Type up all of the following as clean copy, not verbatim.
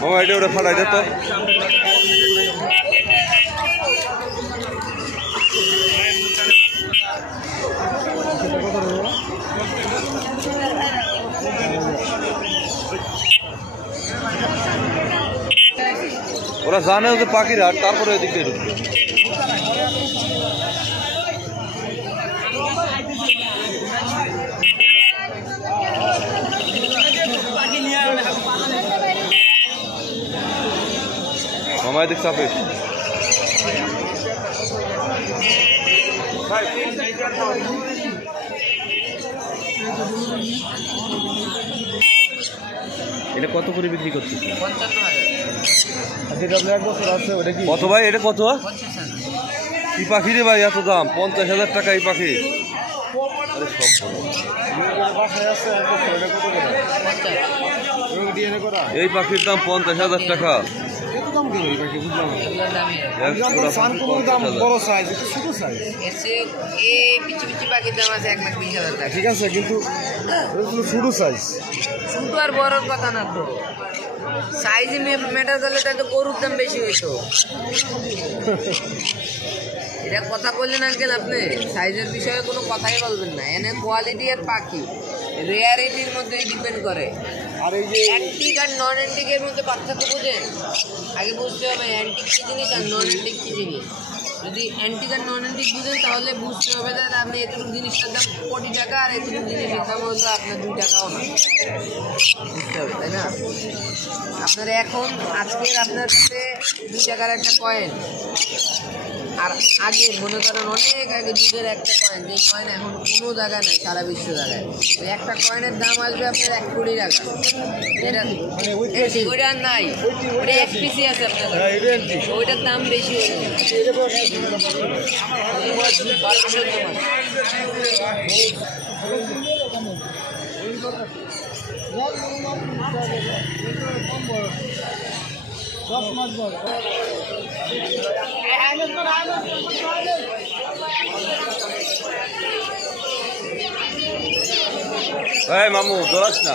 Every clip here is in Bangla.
মামা এটা ওটা ফাটাই দে তো। ওরা জানে যে পাখির হাট, তারপরে এদিক দিয়ে ঢুকবে। মামা এদিক চাপে এটা কত করে বিক্রি করছিস? কত ভাই এটা কত? কি পাখি রে ভাই এত দাম? 50,000 টাকা এই পাখি? আরে সব এই পাখির দাম 50,000 টাকা। ঠিক আছে, কিন্তু ছোট সাইজ, ছোট আর বড় কথা না তো, সাইজে ম্যাটার করলে তাহলে গরুর দাম বেশি হইতো। এটা কথা বললেন আঙ্কেল, আপনি সাইজের বিষয়ে কোনো কথাই বলবেন না। এনে কোয়ালিটি আর পাখি রেয়ারিটির মধ্যে ডিপেন্ড করে। আর এই যে অ্যান্টিক আর নন অ্যান্টিকের মধ্যে পার্থক্য বুঝেন, আগে বুঝতে হবে অ্যান্টিক কী জিনিস আর নন অ্যান্টিক কী জিনিস। যদি অ্যান্টিক আর নন অ্যান্টিক বুঝেন তাহলে বুঝতে হবে যে আপনি এতটুকু জিনিসটার দাম কোটি টাকা আর এতটুকু জিনিসের দাম হলো আপনার 2 টাকাও না, বুঝতে হবে, তাই না? আপনার এখন আজকের আপনার কাছে 2 টাকার একটা কয়েন, আর আগে মনে করেন অনেক আগে যুগের একটা কয়েন, যে কয়েন এখন কোনো জায়গায় নেই সারা বিশ্ব জায়গায়, ওই একটা কয়েনের দাম আসবে আপনার 1 কোটি টাকা। এটা ওইটা নাই, ওইটা 1 পিসি আছে আপনার, ওইটার দাম বেশি হয়ে মামু দোলাস না।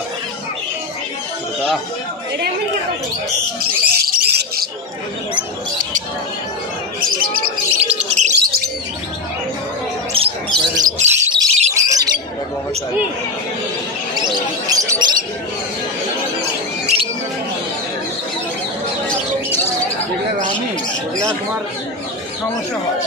তোমার সমস্যা হয়।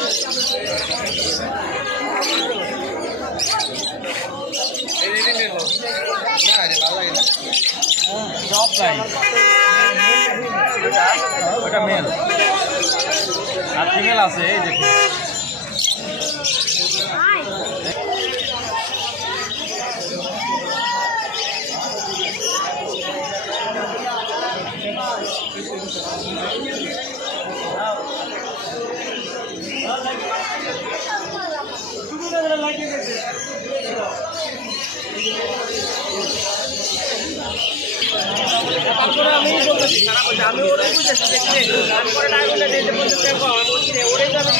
ওটা মেল আর ফিমেল আছে, এই দেখুন। আমি বলতেছি, আমি ওরাই বুঝেছি, তারপরে টাকা দিতে বলতে ওরাই যাবে।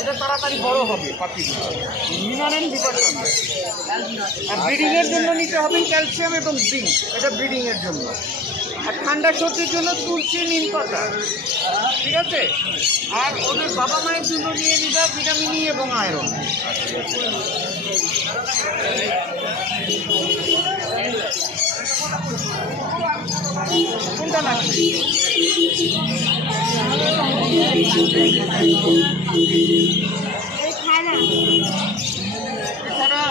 এটা তাড়াতাড়ি বড় হবে পাখিগুলো, মিনারেল ডিপার্টমেন্ট। আর ব্রিডিং এর জন্য নিতে হবে ক্যালসিয়াম এবং জিঙ্ক, এটা ব্রিডিং এর জন্য। আর ঠান্ডা সর্দির জন্য তুলসী, নিম পাতা, ঠিক আছে। আর ওদের বাবা মায়ের জন্য নিয়ে নিবা ভিটামিন ই এবং আয়রন। কোনটা লাগবে? এছাড়া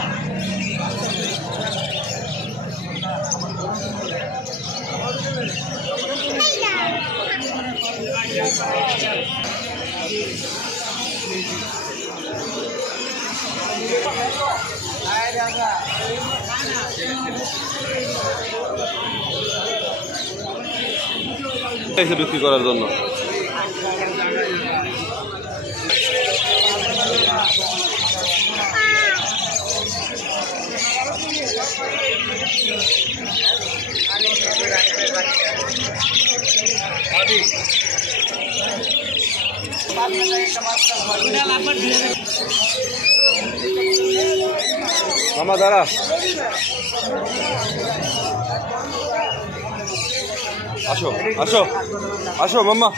এসে বিক্রি করার জন্য। মামা দাঁড়া, আসো আসো আসো মাম্মা।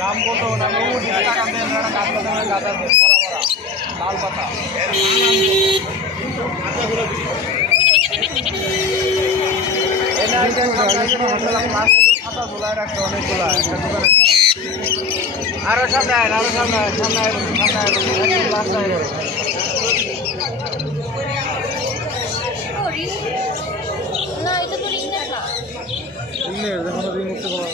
দাম কত? টাকা দেন, লাল পাতা খাতা ঝোলায় রাখতে অনেকগুলা একটা দোকানে। আরো সামনে আরো সামনে সামনে না এটা তো রিং না দেখো রিং উঠতে পারো।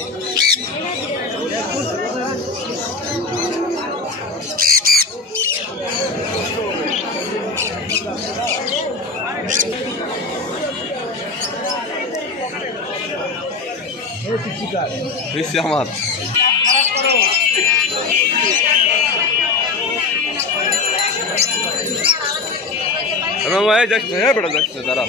আমার যাচ্ছে, হ্যাঁ বেটা যাচ্ছে, দাঁড়া।